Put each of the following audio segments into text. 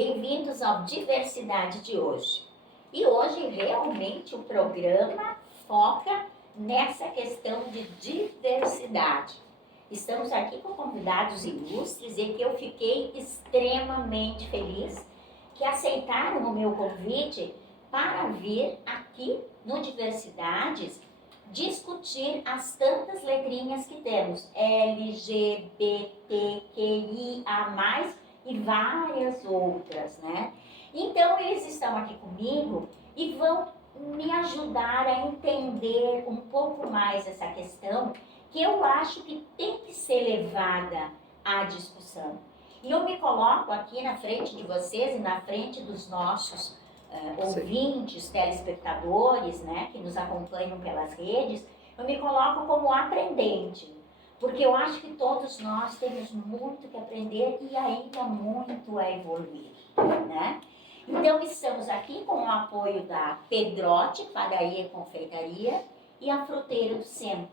Bem-vindos ao Diversidade de hoje. E hoje realmente o programa foca nessa questão de diversidade. Estamos aqui com convidados ilustres e que eu fiquei extremamente feliz que aceitaram o meu convite para vir aqui no Diversidades discutir as tantas letrinhas que temos, LGBTQIA+, e várias outras, né? Então, eles estão aqui comigo e vão me ajudar a entender um pouco mais essa questão que eu acho que tem que ser levada à discussão. E eu me coloco aqui na frente de vocês e na frente dos nossos ouvintes, telespectadores, né, que nos acompanham pelas redes, eu me coloco como aprendente. Porque eu acho que todos nós temos muito que aprender e ainda muito a evoluir, né? Então, estamos aqui com o apoio da Pedrotti, Padaria e Confeitaria, e a Fruteira do Centro.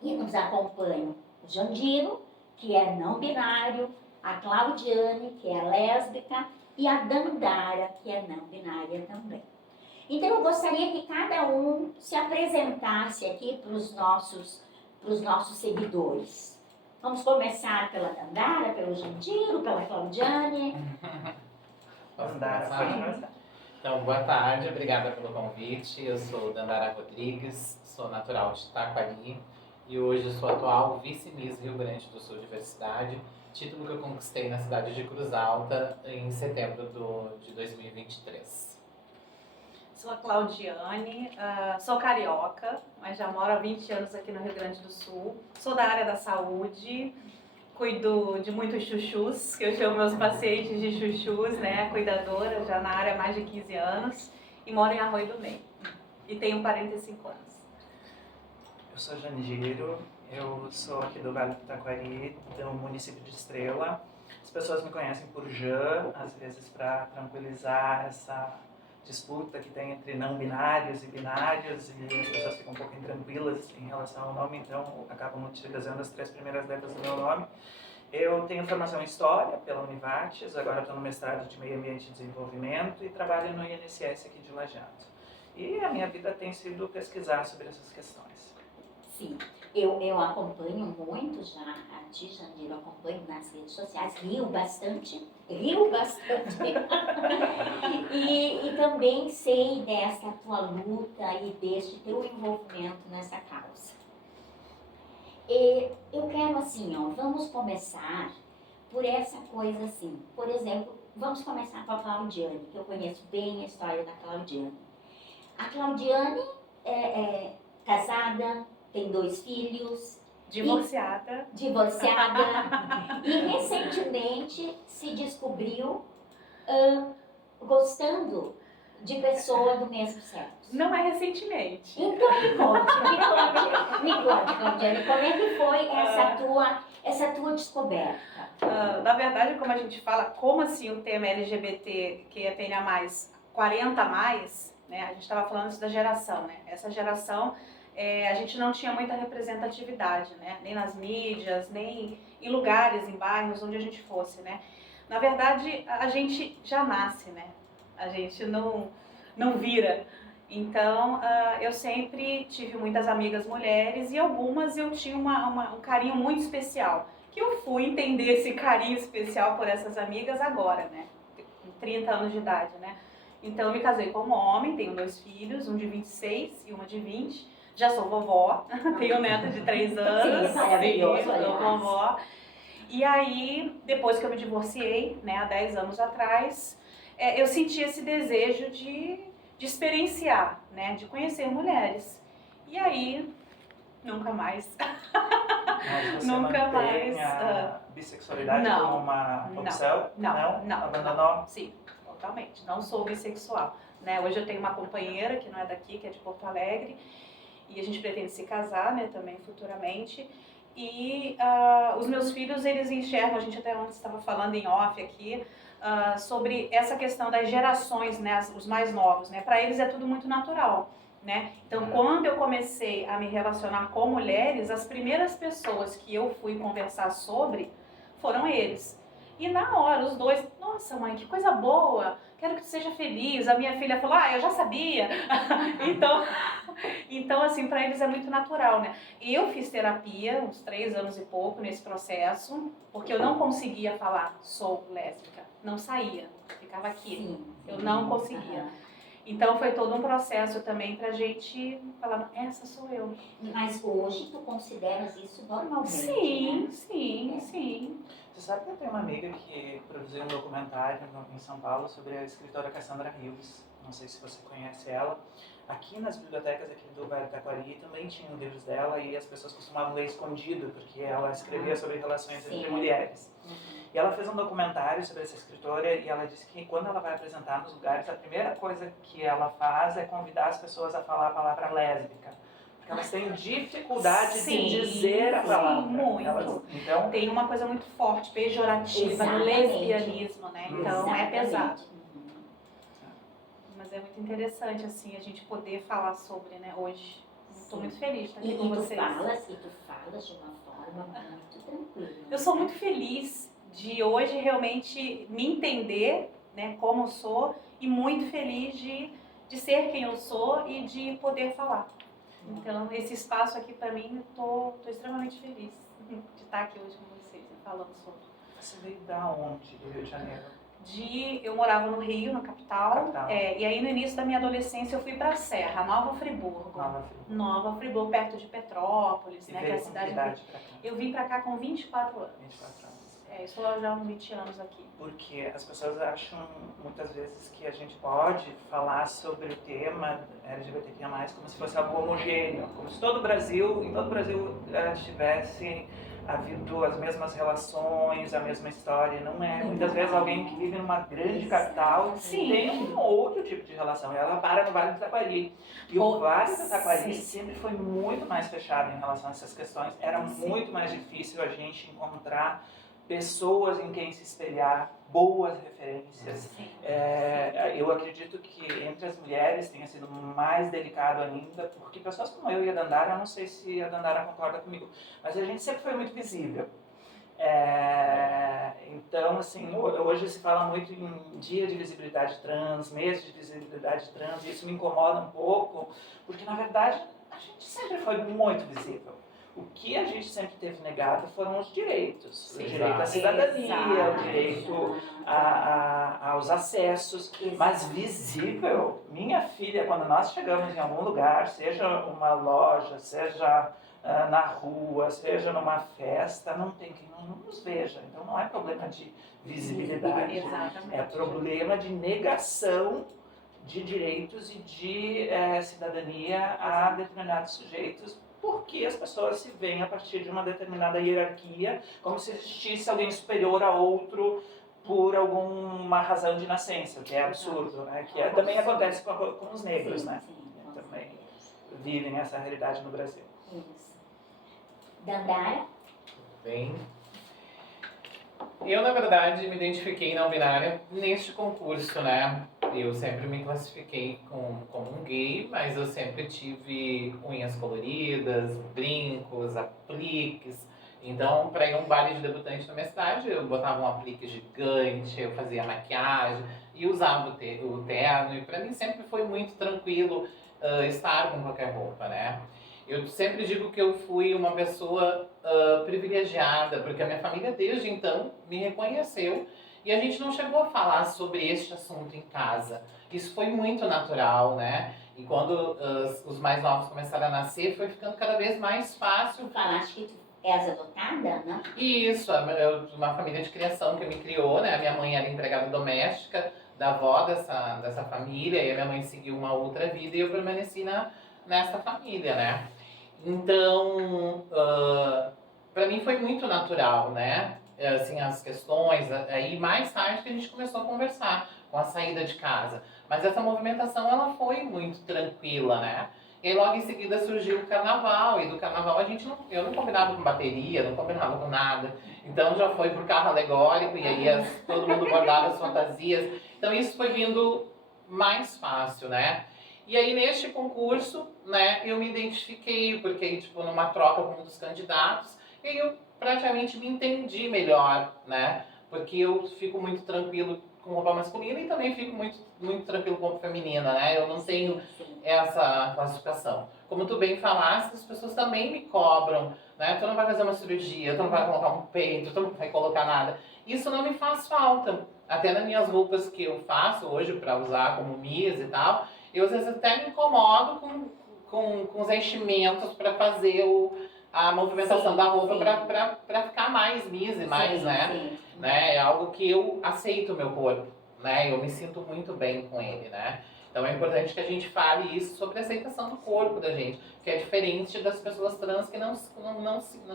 E nos acompanham o Jandiro, que é não binário, a Claudiane, que é lésbica, e a Dandara, que é não binária também. Então, eu gostaria que cada um se apresentasse aqui para os nossos seguidores. Vamos começar pela Dandara, pelo Jandiro, pela Claudiane. Dandara, então, boa tarde, obrigada pelo convite. Eu sou Dandara Rodrigues, sou natural de Taquari e hoje eu sou atual vice-miss Rio Grande do Sul Diversidade, título que eu conquistei na cidade de Cruz Alta em setembro de 2023. Sou a Claudiane, sou carioca, mas já moro há 20 anos aqui no Rio Grande do Sul. Sou da área da saúde, cuido de muitos chuchus, que eu chamo meus pacientes de chuchus, né? Cuidadora, já na área há mais de 15 anos. E moro em Arroio do Meio. E tenho 45 anos. Eu sou Jandiro, eu sou aqui do Vale do Taquari, do município de Estrela. As pessoas me conhecem por Jã, às vezes para tranquilizar essa disputa que tem entre não binários e binários, e as pessoas ficam um pouco intranquilas em relação ao nome, então acabam utilizando as 3 primeiras letras do meu nome. Eu tenho formação em História pela Univates, agora estou no mestrado de Meio Ambiente e Desenvolvimento e trabalho no INSS aqui de Lajeado. E a minha vida tem sido pesquisar sobre essas questões. Sim, eu acompanho muito já a ti, Jandiro, acompanho nas redes sociais, rio bastante. e também sei dessa tua luta e deste teu envolvimento nessa causa. E eu quero assim, vamos começar por essa coisa assim. Por exemplo, vamos começar com a Claudiane, que eu conheço bem a história da Claudiane. A Claudiane é casada, tem 2 filhos. Divorciada. E recentemente se descobriu gostando de pessoa do mesmo sexo. Não é recentemente. Então me conte, Claudiane, como é que foi essa tua descoberta? Na verdade, como a gente fala, como assim o tema LGBT, que é PNA+, 40+, né? A gente estava falando isso da geração, né? Essa geração, a gente não tinha muita representatividade, né? Nem nas mídias, nem em lugares, em bairros, onde a gente fosse, né? Na verdade, a gente já nasce, né? A gente não vira. Então, eu sempre tive muitas amigas mulheres e algumas eu tinha um carinho muito especial. Que eu fui entender esse carinho especial por essas amigas agora, né? Com 30 anos de idade, né? Então, eu me casei como homem, tenho 2 filhos, um de 26 e uma de 20. Já sou vovó, tenho neto de 3 anos. Sim, maravilhoso, sou vovó. E aí, depois que eu me divorciei, né, há 10 anos atrás, eu senti esse desejo de experienciar, né, de conhecer mulheres. E aí, nunca mais. Mas você Nunca mantém mais. A bissexualidade Não, como uma opção? Não. Abandonou? Sim, totalmente. Não sou bissexual. Né? Hoje eu tenho uma companheira que não é daqui, que é de Porto Alegre. E a gente pretende se casar, né, também futuramente. E os meus filhos, eles enxergam, a gente até ontem estava falando em off aqui, sobre essa questão das gerações, né, os mais novos, né, para eles é tudo muito natural, né. Então, quando eu comecei a me relacionar com mulheres, as primeiras pessoas que eu fui conversar sobre foram eles. E na hora, os dois, nossa mãe, que coisa boa, quero que tu seja feliz. A minha filha falou, eu já sabia. Então assim, para eles é muito natural, né? Eu fiz terapia uns 3 anos e pouco nesse processo, porque eu não conseguia falar, sou lésbica. Não saía, ficava aqui. Sim. Eu não conseguia. Então foi todo um processo também pra gente falar, essa sou eu. Mas hoje tu consideras isso normalmente, Sim, né? sim. Você sabe que eu tenho uma amiga que produziu um documentário em São Paulo sobre a escritora Cassandra Rios. Não sei se você conhece ela. Aqui nas bibliotecas aqui do Vale do Taquari também tinham livros dela e as pessoas costumavam ler escondido, porque ela escrevia sobre relações entre mulheres. E ela fez um documentário sobre essa escritora e ela disse que quando ela vai apresentar nos lugares, a primeira coisa que ela faz é convidar as pessoas a falar a palavra lésbica. Porque elas têm dificuldade de dizer a palavra. Muito. Então, tem uma coisa muito forte, pejorativa no lesbianismo, né? Então é pesado. Mas é muito interessante, assim, a gente poder falar sobre, né, hoje. Estou muito feliz de estar aqui com vocês. E tu falas de uma forma muito tranquila. Eu sou muito feliz de hoje realmente me entender, né, como eu sou, e muito feliz de ser quem eu sou e de poder falar. Então, esse espaço aqui para mim, eu tô extremamente feliz de estar aqui hoje com vocês, falando sobre. você veio da onde, do Rio de Janeiro? Eu morava no Rio, na capital. Capital. E aí no início da minha adolescência eu fui para a Serra, Nova Friburgo. Nova Friburgo, perto de Petrópolis, né, que é a cidade. Pra cá? Eu vim para cá com 24 anos. 24 anos. Eu estou já há uns 20 anos aqui. Porque as pessoas acham muitas vezes que a gente pode falar sobre o tema LGBTQIA+, como se fosse algo homogêneo, como se todo o Brasil, em todo o Brasil tivesse havido as mesmas relações, a mesma história. Não é. Muitas vezes alguém que vive numa grande capital tem um outro tipo de relação. E ela para no Vale do Taquari. E o Vale do Taquari sempre foi muito mais fechado em relação a essas questões. Era muito mais difícil a gente encontrar pessoas em quem se espelhar, boas referências. Eu acredito que entre as mulheres tenha sido mais delicado ainda, porque pessoas como eu e a Dandara, eu não sei se a Dandara concorda comigo, mas a gente sempre foi muito visível. Então, assim, hoje se fala muito em dia de visibilidade trans, mês de visibilidade trans, e isso me incomoda um pouco, porque na verdade a gente sempre foi muito visível. O que a gente sempre teve negado foram os direitos. O direito à cidadania, o direito aos acessos. Mas visível, minha filha, quando nós chegamos em algum lugar, seja uma loja, seja na rua, seja numa festa, não tem quem não nos veja. Então não é problema de visibilidade. É problema de negação de direitos e de cidadania a determinados sujeitos, porque as pessoas se veem a partir de uma determinada hierarquia, como se existisse alguém superior a outro por alguma razão de nascença, o que é absurdo, né? Que também acontece com os negros, né? Também vivem essa realidade no Brasil. Isso. Dandara? Bem, eu na verdade me identifiquei não binária neste concurso, né? Eu sempre me classifiquei como um gay, mas eu sempre tive unhas coloridas, brincos, apliques. Então, para ir a um baile de debutante na minha cidade, eu botava um aplique gigante, eu fazia maquiagem e usava o terno. E para mim sempre foi muito tranquilo estar com qualquer roupa, né? Eu sempre digo que eu fui uma pessoa privilegiada, porque a minha família desde então me reconheceu. E a gente não chegou a falar sobre este assunto em casa. Isso foi muito natural, né? E quando os mais novos começaram a nascer, foi ficando cada vez mais fácil. Falaste que tu és adotada, né? Isso, uma família de criação que me criou, né? A minha mãe era empregada doméstica da avó dessa família, e a minha mãe seguiu uma outra vida e eu permaneci nessa família, né? Então, para mim foi muito natural, né? Assim, as questões, aí mais tarde que a gente começou a conversar com a saída de casa. Mas essa movimentação, ela foi muito tranquila, né? E aí, logo em seguida surgiu o carnaval, e do carnaval eu não combinava com bateria, não combinava com nada. Então já foi por carro alegórico, e aí todo mundo bordava as fantasias. Então isso foi vindo mais fácil, né? E aí neste concurso, né, eu me identifiquei, porque tipo, numa troca com um dos candidatos, e aí eu praticamente me entendi melhor, né? Porque eu fico muito tranquilo com roupa masculina e também fico muito tranquilo com roupa feminina, né? Eu não tenho essa classificação. Como tu bem falaste, as pessoas também me cobram, né? Tu não vai fazer uma cirurgia, tu não vai colocar um peito, tu não vai colocar nada. Isso não me faz falta. Até nas minhas roupas que eu faço hoje para usar como Miss e tal, eu às vezes até me incomodo com os enchimentos para fazer a movimentação da roupa para ficar mais Miss e mais, né? É algo que eu aceito o meu corpo, né? Eu me sinto muito bem com ele, né? Então é importante que a gente fale isso sobre a aceitação do corpo da gente, que é diferente das pessoas trans que não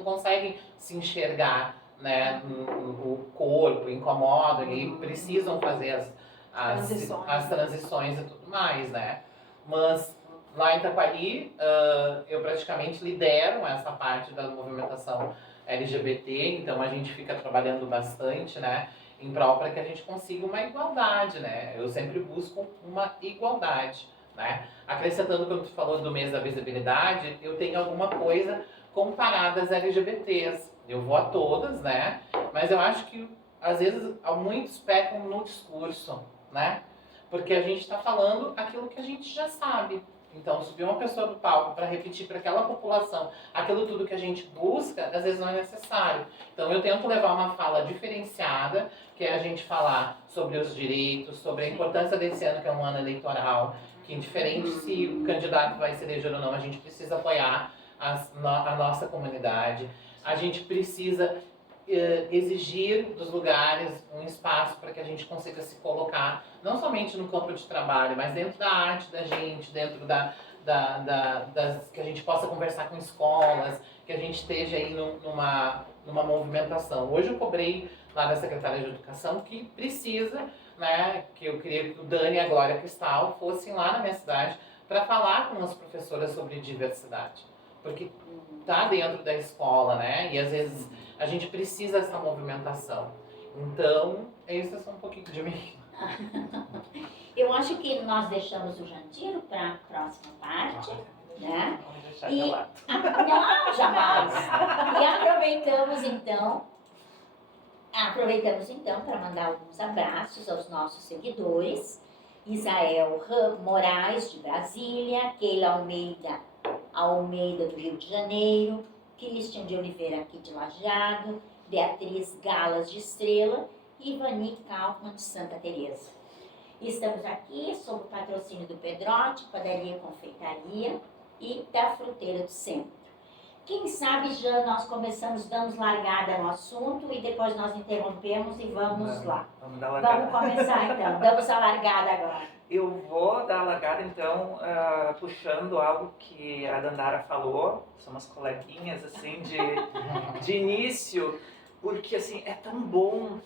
conseguem se enxergar, né, o corpo, incomodam e precisam fazer as transições e tudo mais, né? Mas lá em Taquari, eu praticamente lidero essa parte da movimentação LGBT, então a gente fica trabalhando bastante, né, em prol para que a gente consiga uma igualdade, né? Eu sempre busco uma igualdade, né? Acrescentando quando tu falou do mês da visibilidade, eu tenho alguma coisa com paradas LGBTs. Eu vou a todas, né? Mas eu acho que às vezes muitos pecam no discurso, né? Porque a gente está falando aquilo que a gente já sabe. Então, subir uma pessoa do palco para repetir para aquela população aquilo tudo que a gente busca, às vezes não é necessário. Então, eu tento levar uma fala diferenciada, que é a gente falar sobre os direitos, sobre a importância desse ano, que é um ano eleitoral, que indiferente se o candidato vai se eleger ou não, a gente precisa apoiar a nossa comunidade. A gente precisa exigir dos lugares um espaço para que a gente consiga se colocar, não somente no campo de trabalho, mas dentro da arte da gente, dentro que a gente possa conversar com escolas, que a gente esteja aí numa movimentação. Hoje eu cobrei lá da Secretaria de Educação que precisa, né, que eu queria que o Dani e a Glória Cristal fossem lá na minha cidade para falar com as professoras sobre diversidade. Porque tá dentro da escola, né? E às vezes a gente precisa dessa movimentação. Então, isso é só um pouquinho de mim. Eu acho que nós deixamos o Jandiro para a próxima parte, né? Vamos deixar de lado. Não, jamais. E aproveitamos então para mandar alguns abraços aos nossos seguidores. Isael Moraes, de Brasília, Keila Almeida do Rio de Janeiro, Christian de Oliveira aqui de Lajeado, Beatriz Galas de Estrela e Ivani Kaufmann de Santa Teresa. Estamos aqui sob o patrocínio do Pedrote, Padaria e Confeitaria e da Fruteira do Centro. Quem sabe já nós damos largada no assunto e depois nós interrompemos e vamos lá. Vamos dar largada. Vamos começar então, damos a largada agora. Eu vou dar a largada, então, puxando algo que a Dandara falou, somos coleguinhas, assim, de início, porque, assim, é tão bom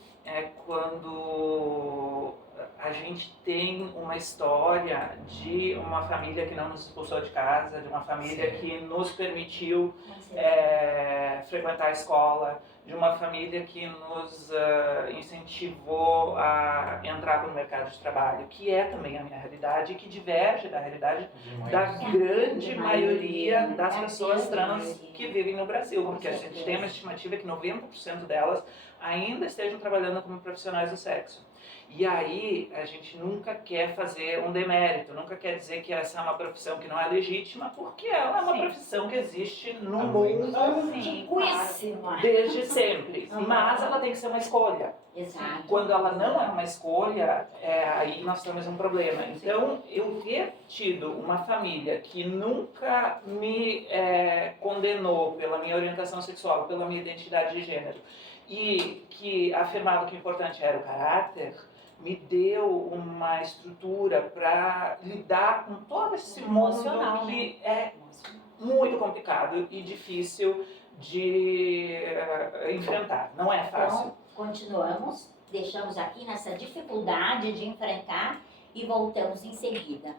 quando a gente tem uma história de uma família que não nos expulsou de casa, de uma família que nos permitiu frequentar a escola, de uma família que nos incentivou a entrar no mercado de trabalho, que é também a minha realidade e que diverge da realidade da grande maioria das pessoas trans que vivem no Brasil, porque a gente tem uma estimativa que 90% delas ainda estejam trabalhando como profissionais do sexo. E aí a gente nunca quer fazer um demérito, nunca quer dizer que essa é uma profissão que não é legítima, porque ela é uma profissão que existe no mundo desde sempre. Mas ela tem que ser uma escolha. Exato. Quando ela não é uma escolha, aí nós temos um problema. Então, eu ter tido uma família que nunca me condenou pela minha orientação sexual, pela minha identidade de gênero, e que afirmava que o importante era o caráter, me deu uma estrutura para lidar com todo esse mundo que é muito complicado e difícil de enfrentar. Não é fácil. Então, continuamos, deixamos aqui nessa dificuldade de enfrentar e voltamos em seguida.